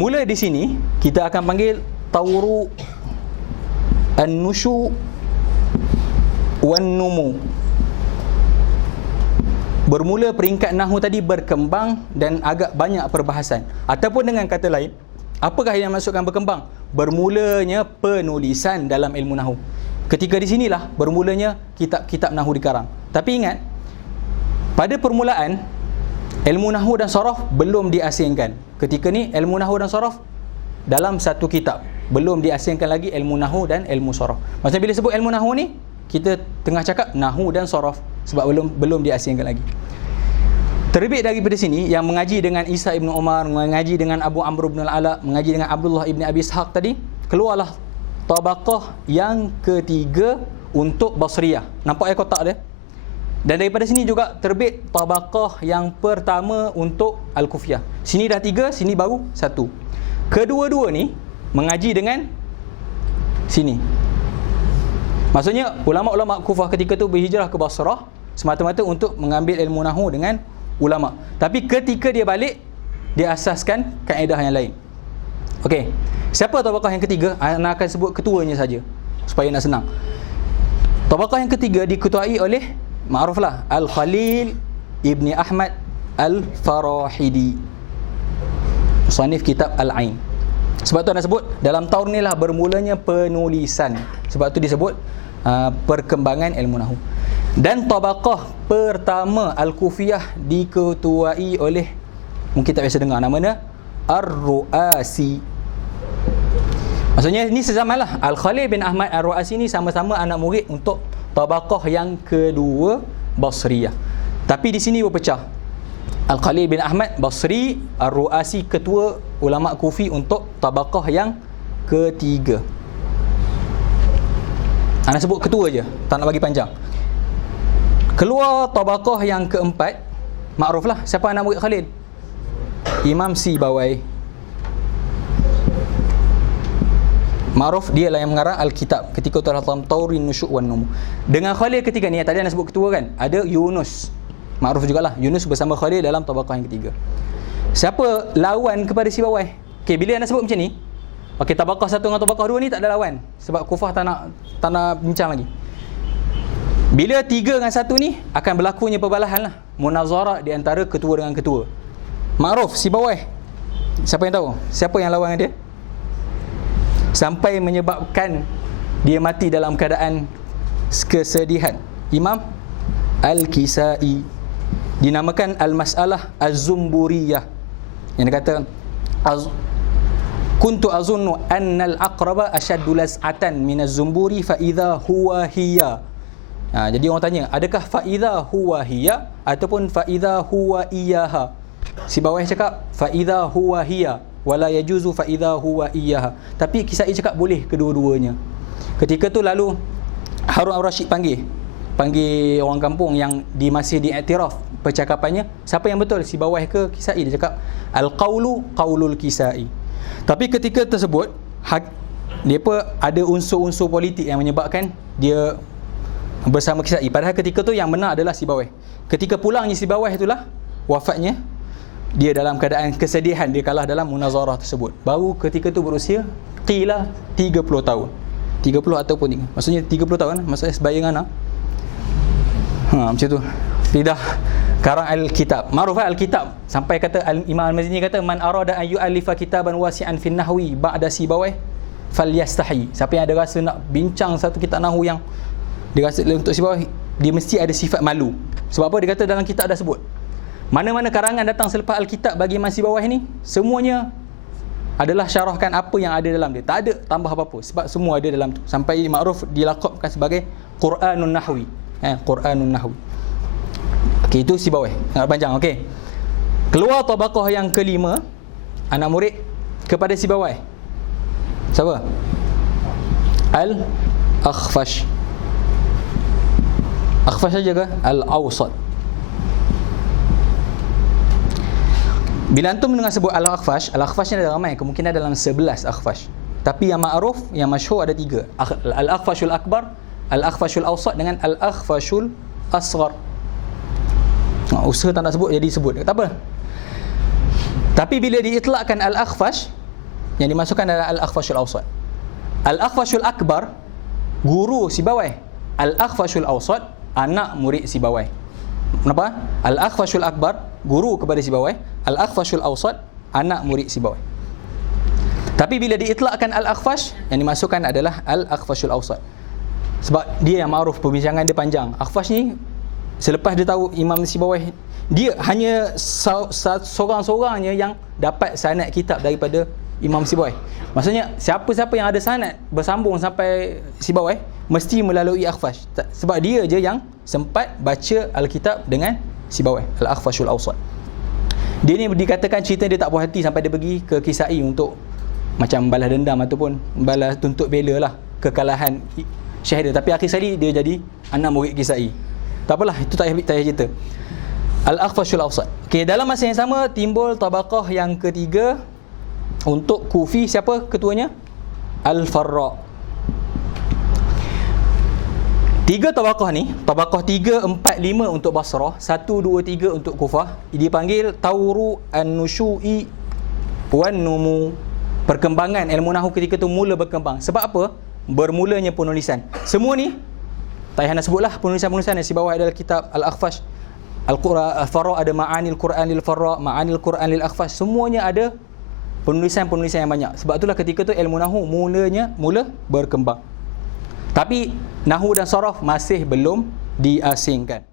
Bermula di sini kita akan panggil tawru an-nushu wan-numu. Bermula peringkat nahwu tadi berkembang dan agak banyak perbahasan. Ataupun dengan kata lain, apakah yang maksudkan berkembang? Bermulanya penulisan dalam ilmu nahwu. Ketika di sinilah bermulanya kitab-kitab nahwu dikarang. Tapi ingat, pada permulaan ilmu nahwu dan saraf belum diasingkan. Ketika ni ilmu nahwu dan saraf dalam satu kitab. Belum diasingkan lagi ilmu nahwu dan ilmu saraf. Maksudnya bila sebut ilmu nahwu ni, kita tengah cakap nahwu dan saraf sebab belum diasingkan lagi. Terbit daripada sini yang mengaji dengan Isa ibn Umar, mengaji dengan Abu Amr ibn al-Ala, mengaji dengan Abdullah ibn Abi Ishaq tadi, keluarlah tabaqah yang ketiga untuk Basriyah. Nampak kotak dia? Dan daripada sini juga terbit tabaqah yang pertama untuk Al-Kufiyah. Sini dah 3, sini baru 1. Kedua-dua ni mengaji dengan sini. Maksudnya ulama-ulama Kufah ketika tu berhijrah ke Basrah semata-mata untuk mengambil ilmu nahwu dengan ulama. Tapi ketika dia balik, dia asaskan kaedah yang lain. Okey. Siapa tabaqah yang ketiga? Ana akan sebut ketuanya saja supaya nak senang. Tabaqah yang ketiga diketuai oleh ma'ruflah Al-Khalil Ibni Ahmad Al-Farahidi, musannif kitab Al-Ain. Sebab tu anda sebut dalam tahun ni lah bermulanya penulisan. Sebab tu disebut perkembangan ilmu nahwu. Dan tabaqah pertama Al-Kufiyah diketuai oleh, mungkin tak biasa dengar namanya, Ar-Ru'asi. Maksudnya ni sezaman lah. Al-Khalil bin Ahmad Ar-Ru'asi ni sama-sama anak murid untuk tabaqah yang kedua Basriyah. Tapi di sini berpecah. Al-Khalil bin Ahmad Basri, Ar-Ru'asi ketua ulama Kufi untuk tabaqah yang ketiga. Ana sebut ketua je, tak nak bagi panjang. Keluar tabaqah yang keempat, makruflah siapa anak murid Khalil? Imam Sibawai. Ma'ruf, dia lah yang mengarang Alkitab ketika telah dalam Taurin Nusyu' wan Numu. Dengan Khalil ketiga ni, tadi anda sebut ketua kan, ada Yunus. Ma'ruf jugalah, Yunus bersama Khalil dalam tabaqah yang ketiga. Siapa lawan kepada Sibawai? Okey, bila anda sebut macam ni, okey, tabaqah 1 dengan tabaqah 2 ni tak ada lawan sebab Kufah tak nak bincang lagi. Bila 3 dengan 1 ni akan berlakunya perbalahan lah, munazarah di antara ketua dengan ketua. Ma'ruf, Sibawai, siapa yang tahu? Siapa yang lawan dia? Sampai menyebabkan dia mati dalam keadaan kesedihan. Imam Al-Kisai, dinamakan Al-Mas'alah Az-Zumburiyah, yang dia kata kuntu azunnu annal aqraba ashaddu laz'atan minaz zumburi fa idza huwa hiya. Jadi orang tanya, adakah fa idza huwa hiya ataupun fa idza huwa iyaha? Si bawah cakap fa idza huwa hiya wala yajuzu fa idza huwa iyaha. Tapi Kisai cakap boleh kedua-duanya. Ketika tu lalu Harun Ar-Rasyid panggil orang kampung yang masih diiktiraf percakapannya, siapa yang betul, si bawah ke Kisai? Dia cakap al-qaulu qaulul Kisai. Tapi ketika tersebut dia ada unsur-unsur politik yang menyebabkan dia bersama Kisai. Padahal ketika tu yang benar adalah si bawah. Ketika pulangnya si bawah itulah wafatnya, dia dalam keadaan kesedihan, dia kalah dalam munazarah tersebut. Baru ketika tu berusia qila 30 tahun. 30 ataupun 3. Maksudnya 30 tahun, maksudnya sebayang anak. Macam tu. Tidak karang Al-Kitab. Ma'ruf Al-Kitab. Sampai kata Imam Al-Mazini kata man arada an yu'allifa kitaban wasi'an fi nahwi ba'da Sibawai falyastahi. Siapa yang ada rasa nak bincang satu kitab nahwu yang dia rasa untuk Sibawai, dia mesti ada sifat malu. Sebab apa? Dia kata dalam kitab dah sebut, mana-mana karangan datang selepas Al-Kitab bagi Imam Sibawai ni, semuanya adalah syarahkan apa yang ada dalam dia. Tak ada tambah apa-apa sebab semua ada dalam tu. Sampai Ma'ruf dilaqabkan sebagai Quranun Nahwi. Quranun Nahwi. Okey, itu Sibawai. Nak panjang, okey. Keluar tabaqah yang kelima, anak murid kepada Sibawai. Siapa? Al-Akhfash. Akhfash saja ke? Al-Awsat. Bila antum dengar sebut Al-Akhfash ni ada ramai, kemungkinan dalam 11 Akhfash. Tapi yang ma'ruf, yang masyhur ada 3. Al-Akhfashul Akbar, Al-Akhfashul Awsat dengan Al-Akhfashul Asghar. Usaha tak nak sebut, jadi sebut. Tak apa. Tapi bila diitlakkan Al-Akhfash, yang dimasukkan adalah Al-Akhfashul Awsat. Al-Akhfashul Akbar, guru Sibawai. Al-Akhfashul Awsat, anak murid Sibawai. Kenapa? Al-Akhfashul Akbar, guru kepada Sibawai. Al-Akhfashul Awsat, anak murid Sibawai. Tapi bila diitlakkan Al-Akhfash, yang dimasukkan adalah Al-Akhfashul Awsat. Sebab dia yang ma'ruf, perbincangan dia panjang. Akhfash ni, selepas dia tahu Imam Sibawai, dia hanya seorang-seorangnya yang dapat sanad kitab daripada Imam Sibawai. Maksudnya, siapa-siapa yang ada sanad bersambung sampai Sibawai, mesti melalui Akhfash. Sebab dia je yang sempat baca Alkitab dengan Sibawai, Al-Akhfashul Awsat. Dia ni dikatakan cerita dia tak puas hati sampai dia pergi ke Kisai untuk macam balas dendam ataupun balas tuntut bela lah kekalahan Syekh dia. Tapi akhir sekali dia jadi anak murid Kisai. Tak apalah, itu tak payah cerita. Al-Akhfashul Awsat. Okey, dalam masa yang sama timbul tabaqah yang ketiga untuk Kufi. Siapa ketuanya? Al-Farra. Tiga tabaqah ni, tabaqah 3, 4, 5 untuk Basrah, 1, 2, 3 untuk Kufah, dipanggil Tawru An-Nushu'i wan Numu. Perkembangan ilmu nahwu ketika tu mula berkembang. Sebab apa? Bermulanya penulisan. Semua ni tak payah nak sebutlah penulisan-penulisan yang di bawah adalah kitab Al-Akhfash. Al-Quran, Al-Farra ada Ma'anil Quran lil Farra, Ma'anil Quran lil Akhfash. Semuanya ada penulisan-penulisan yang banyak. Sebab itulah ketika tu ilmu nahwu mula berkembang. Tapi nahwu dan saraf masih belum diasingkan.